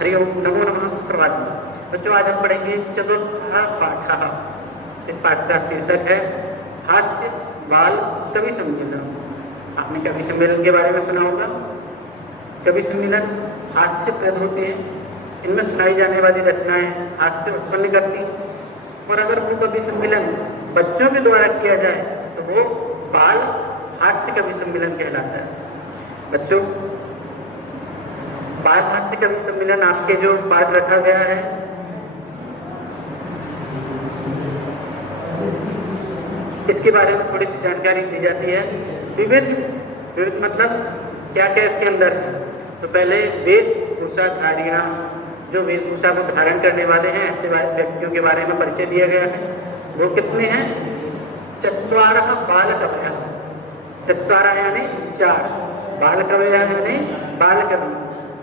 हरि ओम, नमो नमः, सुप्रभात। बच्चों, आज हम पढ़ेंगे चतुर्थ पाठ। इस पाठ का शीर्षक है हास्य बाल कवि सम्मेलन। आपने कवि सम्मेलन के बारे में सुना होगा। कवि सम्मेलन हास्यप्रद होते हैं। इनमें सुनाई जाने वाली रचनाएं हास्य उत्पन्न करती, और अगर वो कवि सम्मेलन बच्चों के द्वारा किया जाए तो वो बाल हास्य कवि सम्मेलन कहलाता है। बच्चों, बाल हास्य कवि सम्मेलन आपके जो पाठ रखा गया है, इसके बारे में थोड़ी सी जानकारी दी जाती है। विविध मतलब क्या क्या इसके अंदर है। तो पहले वेशभूषाधारिणां, जो वेशभूषा को धारण करने वाले हैं ऐसे व्यक्तियों के बारे में परिचय दिया गया है। वो कितने हैं? चत्वारः बालकवयः। चत्वारः यानी 4, बालकवयः यानी बालकवि।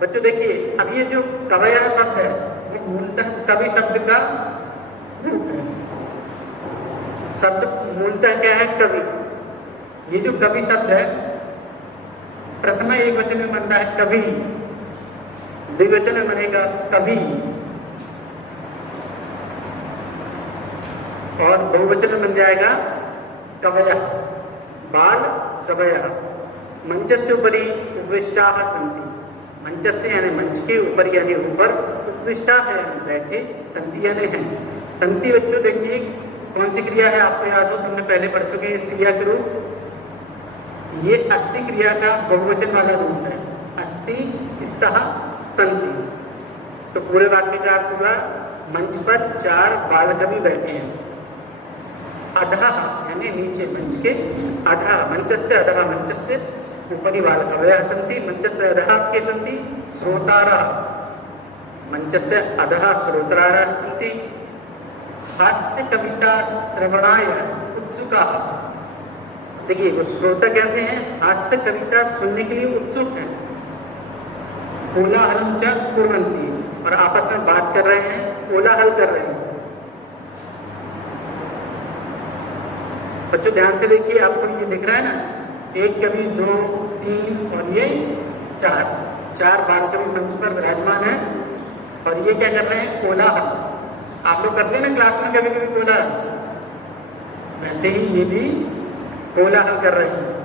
बच्चों देखिए, अब ये जो कवयः शब्द है वो मूलतः कवि शब्द का रूप है। शब्द मूलतः क्या है? कवि। ये जो कवि शब्द है प्रथमा एक वचन में बनता है कवि, द्विवचन में बनेगा कवि, और बहुवचन में बन जाएगा कवयः, बाल कवयः। मंचस्य उपरि उपविष्टाः सन्ति। मंचस्य यानी मंच के ऊपर यानी ऊपर, उपविष्टाः यानी बैठे, सन्ति यानी हैं। सन्ति बच्चों देखिए कौन सी क्रिया है, आपको याद हो, तुमने पहले पढ़ चुके हैं इस क्रिया के रूप। ये अस्ति क्रिया का बहुवचन वाला रूप है। अस्ति स्तः सन्ति। तो पूरे वाक्य का अर्थ हुआ मंच पर 4 बालकवि बैठे हैं। अधः यानी नीचे, मंच के अधः, मंचस्य अधः, मंचस्य उपरि बालकवयः सन्ति, मंचस्य अधः के सन्ति श्रोतारः, मंचस्य अधः श्रोतारः सन्ति। हास्य कविता श्रवणाय उत्सुकाः। देखिए वो श्रोता कैसे हैं? हास्य कविता सुनने के लिए उत्सुक हैं। कोलाहलं च कुर्वन्ति, और आपस में बात कर रहे हैं, कोलाहल कर रहे हैं। बच्चों ध्यान से देखिए, आपको ये दिख रहा है ना, एक कवि, 2, 3 और ये 4 बालकवि मंच पर विराजमान है, और ये क्या कर रहे हैं? कोलाहल। आप लोग करते हैं ना क्लास में कभी कभी कोलाहल, वैसे ही ये भी कोलाहल कर रहे हैं।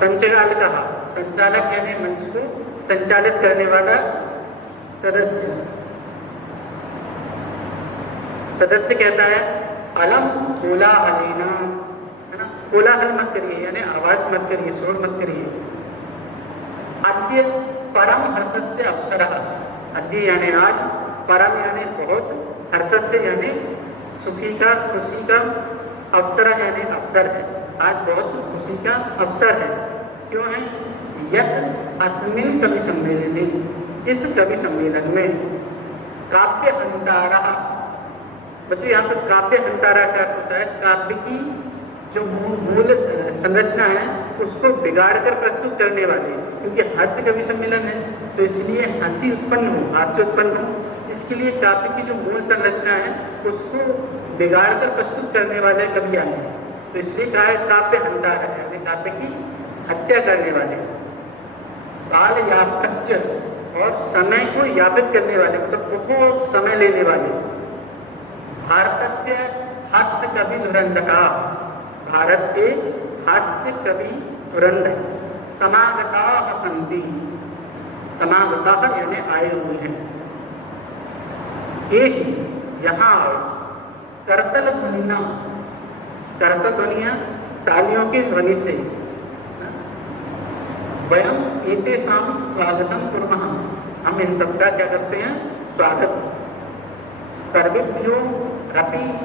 संचालकः, संचालक यानी मंच को संचालित करने वाला सदस्य। सदस्य कहता है अलम कोलाहलेन, है ना, कोलाहल मत करिए यानी आवाज मत करिए, शोर मत करिए। अद्य परम हर्षस्य अवसरः। अद्य यानी आज, परम यानी बहुत, हर्षस्य यानी सुखी का, खुशी का, अवसर यानी अवसर है। आज बहुत खुशी का अवसर है। क्यों है? यत् अस्मिन् कवि सम्मेलने, इस कवि सम्मेलन में काव्य अंतारा। बच्चों यहाँ पर काव्य अंतारा क्या होता है? काव्य की जो मूल संरचना है उसको बिगाड़ कर प्रस्तुत करने वाले, क्योंकि हास्य कवि सम्मेलन है तो इसलिए हंसी उत्पन्न हो, हास्य उत्पन्न हो, इसके लिए काव्य की जो मूल संरचना है उसको बिगाड़ कर प्रस्तुत करने वाले कवि आए हैं। तो इसलिए कहा है काव्य अंतारा, यानी काव्य की हत्या करने वाले। काल यापकश्च, और समय को यापित करने वाले, मतलब बहुत समय लेने वाले। भारतस्य हास्य कवि धुरंधका, भारत के हास्य कवि धुरंधर समागताः सन्ति। समागताः यानी आए हुए हैं। एक यहाँ करतल ध्वनिना, करतल ध्वनिया तालियों की ध्वनि से, वयम एतेषां स्वागतं कुर्मः, हम इन सबका क्या करते हैं? स्वागत। सर्वेभ्यो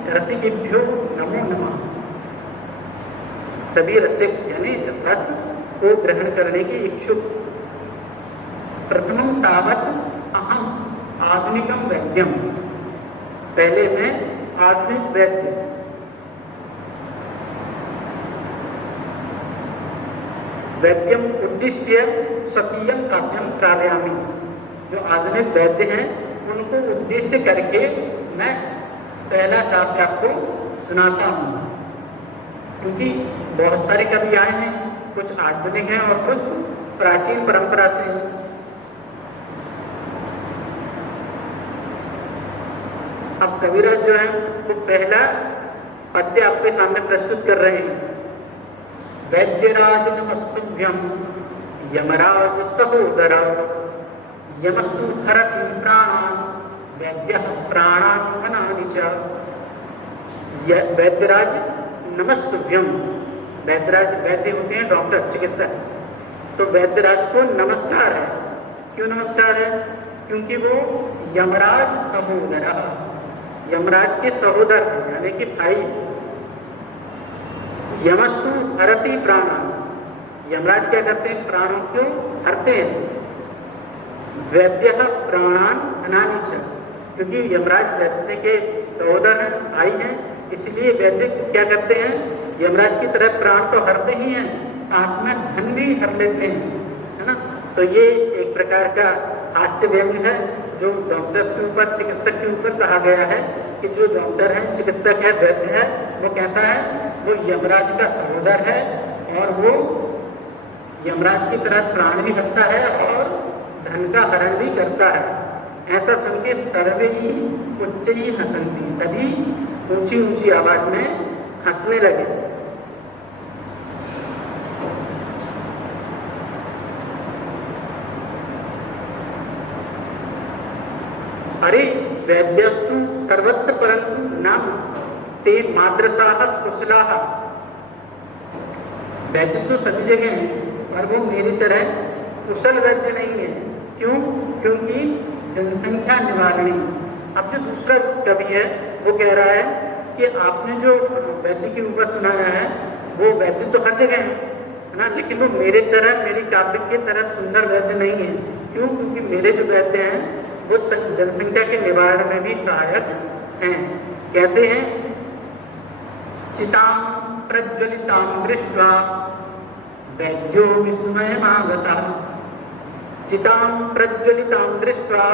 रसिकेभ्यो नमो नमः। सभी रसिक यानी रस को ग्रहण करने के इच्छुक। प्रथमं तावत् अहम आधुनिकम वैद्यम, पहले मैं आधुनिक वैद्य। वैद्यम उद्देश्य स्वकीयं काव्यम श्रावयामि, जो आधुनिक वैद्य हैं उनको उद्देश्य करके मैं पहला काव्य आपको सुनाता हूँ। क्योंकि बहुत सारे कवि आए हैं, कुछ आधुनिक हैं और कुछ प्राचीन परंपरा से हैं। अब कविराज जो है वो पहला पद्य आपके सामने प्रस्तुत कर रहे हैं। वैद्यराज नमस्तुभ्यं यमराज सहोदरा यमस्तु हरति प्राणान् वैद्यः प्राणान् हनानि च। वैद्यराज नमस्तुभ्यं, वैद्यराज वैद्य होते हैं डॉक्टर, चिकित्सक, तो वैद्यराज को नमस्कार है। क्यों नमस्कार है? क्योंकि वो यमराज सहोदरा, यमराज के सहोदर हैं, यानी कि भाई। यमस्तु हरति प्राणान्, यमराज क्या करते हैं? प्राणों को हरते हैं। वैद्यः प्राणान् हनानि च, क्योंकि यमराज वैद्य के सहोदर हैं, भाई हैं, इसलिए वैद्य क्या करते हैं? यमराज की तरह प्राण तो हरते ही हैं, साथ में धन भी हर लेते हैं, है ना। तो ये एक प्रकार का हास्य व्यंग्य है जो डॉक्टर्स के ऊपर, चिकित्सक के ऊपर कहा गया है कि जो डॉक्टर है, चिकित्सक है, वैद्य है, वो कैसा है? वो यमराज का सहोदर है और वो यमराज की तरह प्राण भी हरता है और धन का हरण भी करता है। ऐसा सुन के सर्वे ही उच्च ही हंसती, सभी ऊंची ऊंची आवाज में हंसने लगे। अरे वैद्यस्तु सर्वत्र परंतु न ते माद्रसाः कुशलाः, वैद्य तो सभी जगह है पर वो मेरी तरह कुशल वैद्य नहीं है। क्यों? क्योंकि जनसंख्या निवारणी। अब जो दूसरा कवि है वो कह रहा है कि आपने जो वैद्य के ऊपर सुनाया है वो वैद्य तो हर जगह है ना, लेकिन वो मेरे तरह, मेरी काव्य की तरह सुंदर वैद्य नहीं है। क्यों? क्योंकि मेरे जो वैद्य हैं वो जनसंख्या के निवारण में भी सहायक हैं। कैसे हैं? चितां प्रज्वलितां दृष्ट्वा वैद्यो विस्मयमागतः, चितां प्रज्वलितां दृष्ट्वा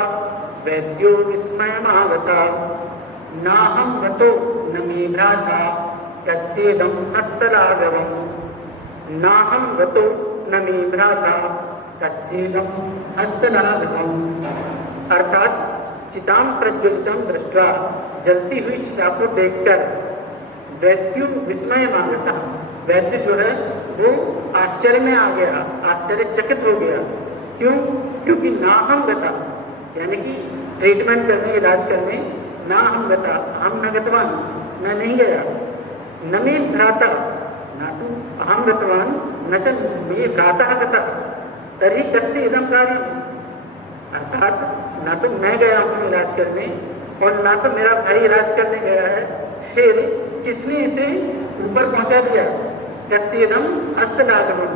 वैद्यो विस्मयमागतः, नाहं गतो न मे भ्राता कस्येदं हस्तलाघवम्, नाहं गतो न मे भ्राता कस्येदं हस्तलाघवम्। अर्थात चितां प्रज्वलितं दृष्ट्वा, जलती हुई चिता को देखकर, वैद्यो विस्मयमागतः, वैद्य जो है वो आश्चर्य में आ गया, आश्चर्यचकित हो गया। क्यों? क्योंकि नाहं गता, यानी कि ट्रीटमेंट करने, इलाज करने, नाहं गता, अहम न गतवान, मैं नहीं गया। न मे भ्राता, ना तु अहम गतवान, न च मे भ्राता गता, तर्हि कस्य इदं कार्यम्, अर्थात ना तो मैं गया हूँ इलाज करने और ना तो मेरा भाई इलाज करने गया है, फिर किसने इसे ऊपर पहुंचा दिया? कस्येदं हस्तलाघवम्।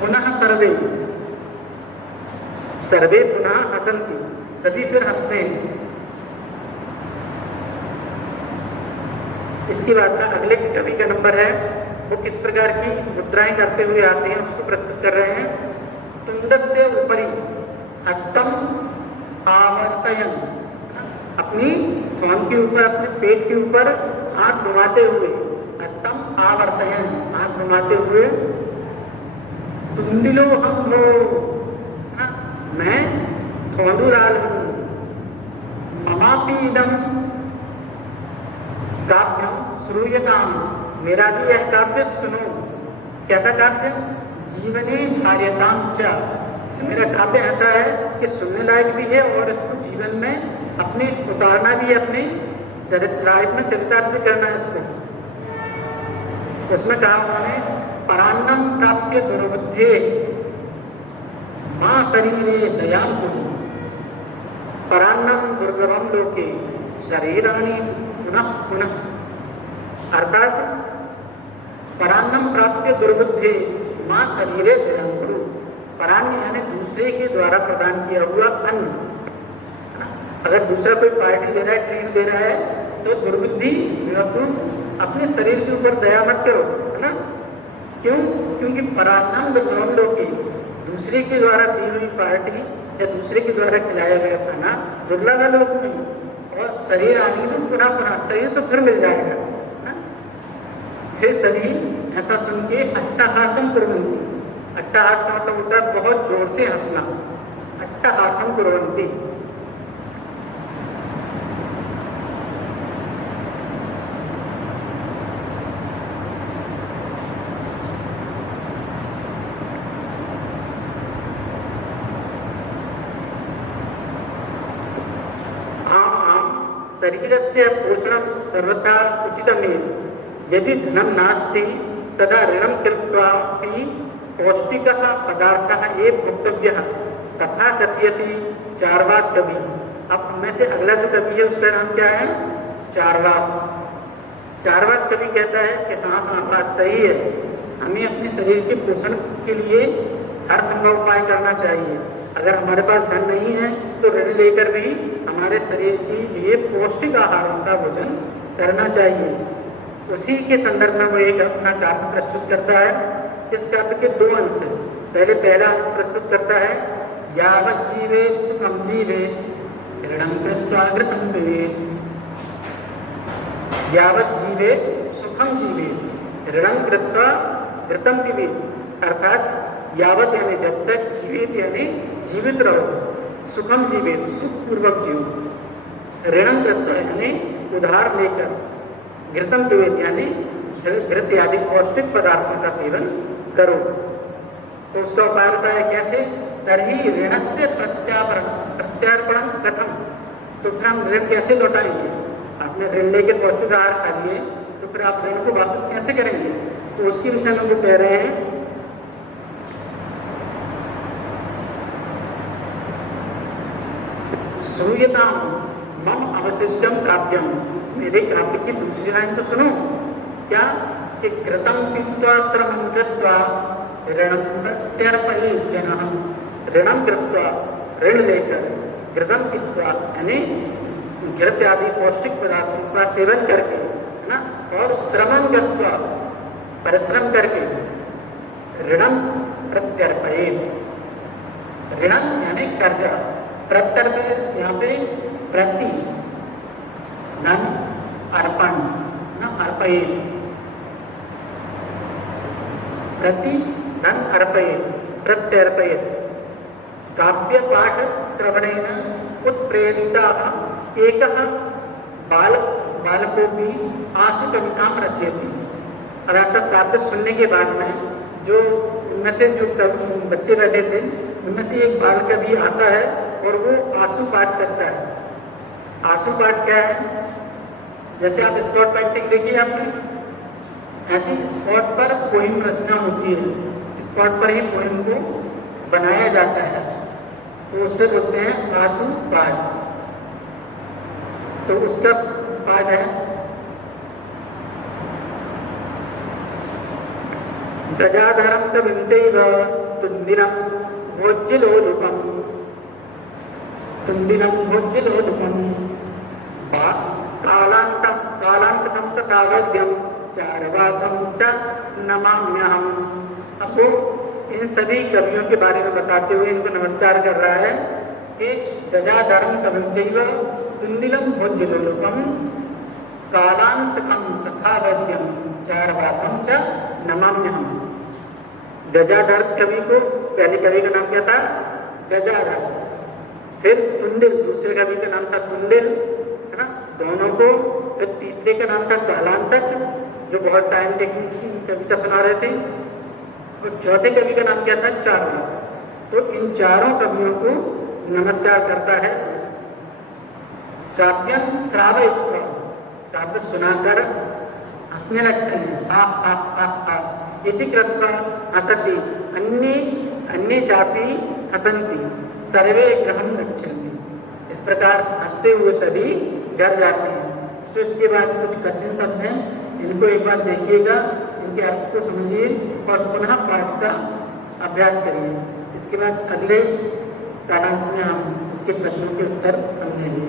पुनः सर्वे, सर्वे पुनः हसन्ति, सभी फिर हंसते हैं। इसके बाद का अगले कवि का नंबर है, वो किस प्रकार की मुद्राएं करते हुए आते हैं उसको प्रस्तुत कर रहे हैं। तुंडस्य उपरि हस्तम आवर्तयन्, अपनी थॉन के ऊपर, अपने पेट के ऊपर हाथ घुमाते हुए, हस्तम आवर्तयन्, हाथ घुमाते हुए, तुंडिलो हम लो, मैं थोंडूलाल हूँ, ममापि इदं काव्यम श्रूयताम, मेरा भी यह काव्य सुनो। कैसा काव्य? जीवने धार्यताम च, मेरा काव्य ऐसा है कि सुनने लायक भी है और इसको जीवन में अपने उतारना भी है, अपने चरित्र में चरितार्थ भी करना है इसको। उसमें कहा उन्होंने, परान्नम प्राप्य दुर्बुद्धे मां शरीरे दयां कुरु, परान्नम दुर्लभम लोके शरीराणि पुनः पुनः। अर्थात परान्नम प्राप्य दुर्बुद्धे मां शरीरे दयां कुरु, परान्न यानी दूसरे के द्वारा प्रदान किया हुआ अन्न। अगर दूसरा कोई पार्टी दे रहा है, ट्रीट दे रहा है, तो दुर्बुद्धि अपने शरीर के ऊपर दया मत करो, है ना। क्यों? क्योंकि परान्नम दुर्लभम लोके, दूसरे के द्वारा दी हुई पार्टी या दूसरे के द्वारा खिलाया गया खाना दुर्लभ है लोक में, और शरीर आनी तो पुनः पुनः, शरीर तो फिर मिल जाएगा ना। फिर सभी ऐसा सुन के अट्टहासम कुर्वन्ति। अट्टहास का मतलब होता है बहुत जोर से हंसना। अट्टहासम कुर्वन्ति। शरीरस्य पोषणं सर्वथा उचितमेव। यदि धनं नास्ति तदा ऋणं कृत्वापि पौष्टिकः पदार्थः एव भोक्तव्यः, तथा कथयति चार्वाक कवि। अब में से अगला जो कवि है उसका नाम क्या है? चार्वाक। चार्वाक कवि कहता है कि हाँ हाँ बात सही है, हमें अपने शरीर के पोषण के लिए हर संभव उपाय करना चाहिए। अगर हमारे पास धन नहीं है तो ऋण लेकर भी हमारे शरीर के लिए पौष्टिक आहारों का भोजन करना चाहिए। उसी के संदर्भ में वो एक अपना काव्य प्रस्तुत करता है। इस काव्य के दो अंश हैं। पहला अंश प्रस्तुत करता है यावत् जीवेत् सुखं जीवेत् ऋणं कृत्वा घृतं पिबेत्। यावत् जीवेत् सुखं जीवेत् ऋणं कृत्वा घृतं पिबेत्। अर्थात यावत यानी जब तक, जीवित यानी जीवित रहो, सुखम जीवित सुख पूर्वक जीव, ऋणम कृत्वा यानी उधार लेकर, घृतम पिबेत यानी घृत आदि पौष्टिक पदार्थों का सेवन करो। तो उसका उपाय होता है कैसे? तर्हि ऋणस्य प्रत्यार्पणम कथम। तो फिर हम ऋण कैसे लौटाएंगे? आपने ऋण लेकर पौष्टिक आहार खा लिए तो फिर आप ऋण को वापस कैसे करेंगे? तो उसके विषय में वो कह रहे हैं सूयतां मम अवशिष्टम काव्यम। मेरे काव्य की दूसरी लाइन तो सुनो। क्या? कि घृतं पीत्वा श्रमं कृत्वा ऋणं प्रत्यर्पयेत् जनः। ऋणं कृत्वा ऋण लेकर, घृतं पीत्वा यानी घृत आदि पौष्टिक पदार्थों का सेवन करके, है ना, और श्रमं कृत्वा परिश्रम करके, ऋणं प्रत्यर्पयेत्। ऋणं यानी कर्जा, प्रत्यर्पण यहाँ पे प्रति धन अर्पण न अर्पयेत्, प्रति धन अर्पयेत् प्रत्यर्पयेत्। काव्य पाठ श्रवणेन उत्प्रेरिताः एकः बालको भी आशु कवितां रचयति। और ऐसा काव्य सुनने के बाद में जो उनमें से जो बच्चे बैठे थे उनमें से एक बाल कवि आता है और वो आंसू पाठ करता है। आंसू पाठ क्या है? जैसे आप स्पॉट पेंटिंग देखिए आपने, ऐसी स्पॉट पर पोइम रचना होती है, स्पॉट पर ही पोइम को बनाया जाता है, तो उससे बोलते हैं आंसू पाठ। तो उसका पाठ है गजाधरं कविं चैव तुन्दिनं भोज्यलोलुपम्। तुन्दिनं भोज्यलोलुपम् कालांतकं तथा वैद्यं चार्वाकं च नमाम्यहम्। अब वो इन सभी कवियों के बारे में बताते हुए इनको नमस्कार कर रहा है कि गजाधरं कविं चैव तुन्दिनं भोज्यलोलुपम् कालांतकं तथा वैद्यं चार्वाकं च नमाम्यहम्। गजाधर कवि को, पहले कवि का नाम क्या था? गजाधर। फिर तुंदिल, दूसरे कवि का नाम था तुंदिल, है ना, दोनों को। फिर तीसरे का नाम था कालांतक, जो बहुत टाइम तक कविता सुना रहे थे। और चौथे कवि का नाम क्या था? चार्वाक। तो इन चारों कवियों को नमस्कार करता है। काव्यं श्रावयित्वा, काव्य सुनाकर हंसने लगते हैं। हा हा हा हा इति कृत्वा हसति अन्ये चापि हसन्ति सर्वे गृहं गच्छन्ति। इस प्रकार हंसते हुए सभी घर जाते हैं। तो इसके बाद कुछ कठिन शब्द हैं, इनको एक बार देखिएगा, इनके अर्थ को समझिए और पुनः पाठ का अभ्यास करिए। इसके बाद अगले कालांश में हम इसके प्रश्नों के उत्तर समझेंगे।